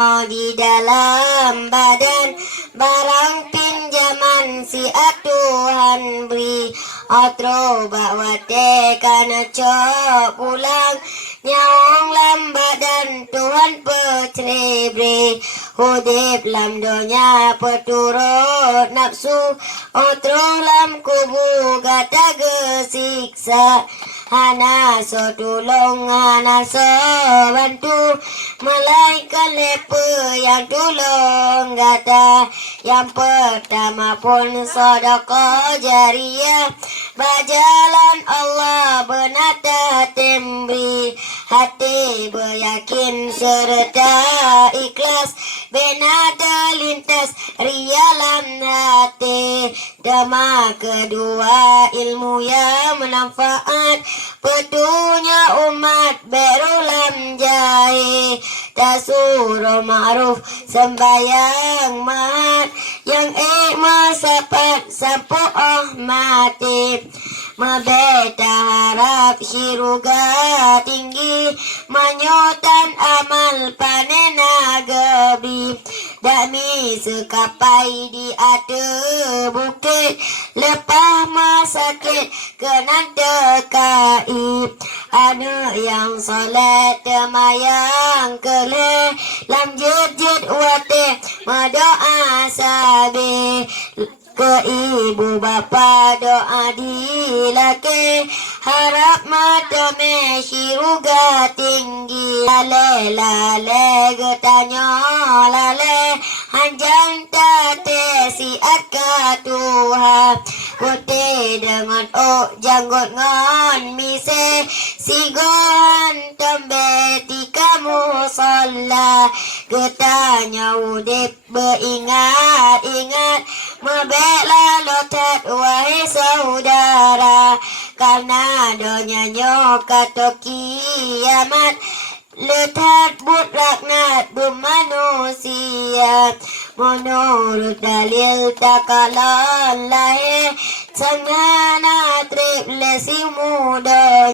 di dalam badan barang pinjaman si Tuhan beri otro bawa kana cok pulang nyawang lam badan Tuhan pecelebre hudip lam donya peturut nafsu otro lam kubu gata gesiksa hana so tulung hana so bantu malaikat lepe yang tulung gata yang pertama pun sedekah jariah berjalan Allah benata tembri hati beryakin serta ikhlas benata lintas rialan hati dama kedua ilmu yang menanfaat petunya umat berulam jahe tasuro ma'ruf sembayang mat yang masapat sampo mati mebeta harap hiruga tinggi manyutan amal panena gebi dami sekapai di ada bukit lepah masakit kenan dekaib ada yang solat temayang keleh lam jejit wate madoa sabi ke ibu bapa doa di laki harap mata meshiruga tinggi lale lale getanya lale hanjan tate si atka Tuhan putih dengan janggut ngon mise si gohan tembe tika musalla getanya udip beringat-ingat mebela lotat wahai saudara karena donya nyokat kiamat letat but laknat bermanusia menurut dalil takalan lahir sanggana trip lesi muda